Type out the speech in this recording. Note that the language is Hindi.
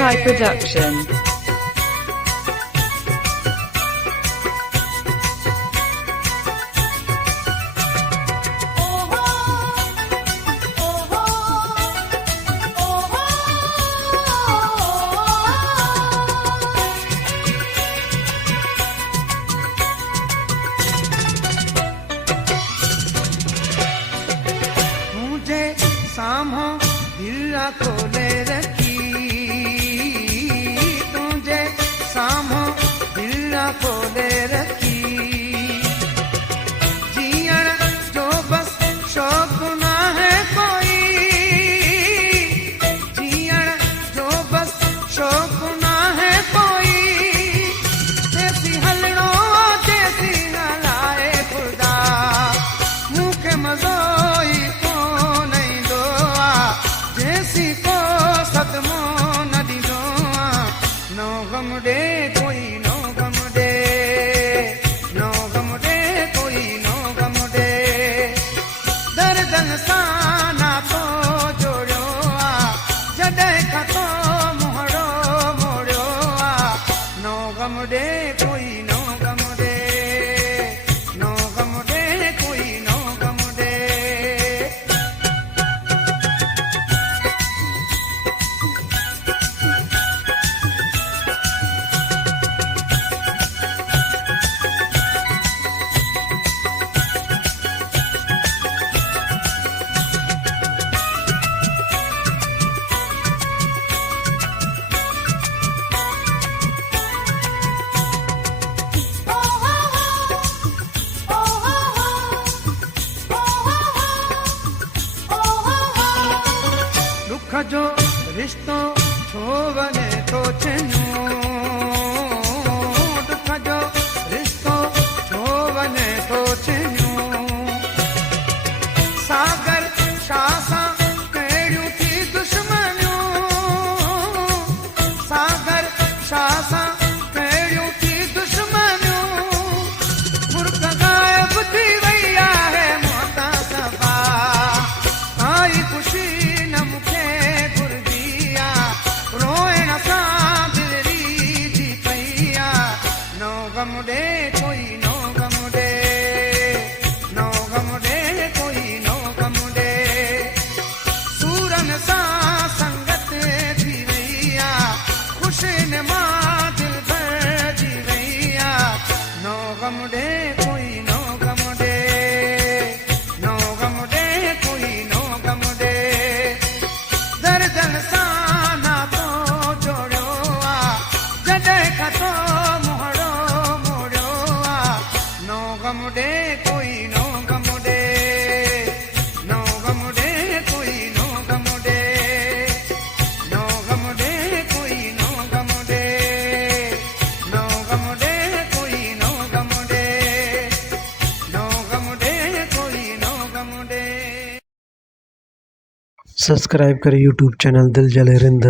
Thai production. सामो दिल खोले रखी तुझे सामो दिल खोले रखी जीण जो बस शौक ना है कोई जीण जो बस शौक ना है कोई जैसी हलड़ो जैसी हलाए खुदा मुख मजोई को सदमो न दीदो नो गम दे कोई नो गम दे नो गम दे कोई नो गम दे दर्दन साना तो जोड़ो जडे खतो मोहड़ो मोड़ो नो गम दे कोई नो गम दे नो गम दे कोई नो गम दे जो रिश्तो छो वने तो चनो दुख जो रिश्तो छो वने तो चनो सागर शासा कहिड़ियूं थी दुश्मनियूं सागर शासा कहिड़ियूं थी दुश्मनियूं मुर्ग गायब थी वई आहे मोता सफ़ा आई ख़ुशी गम दे कोई नो गम दे नो गम दे कोई नो गम दे सूरन सा संगत थी वैया खुशन मां दिल भर जी वैया नो गम दे कोई नो गम दे नो गम दे कोई नो गम दे दर्दन सा ना तो जोड़ो जडे खतो गम दे कोई नो गम दे नो गम दे कोई नो गम दे नो गम दे कोई नो गम दे नो गम दे कोई नो गम दे नो गम दे कोई नो गम दे। सब्सक्राइब करें यूट्यूब चैनल दिल जले रिंद।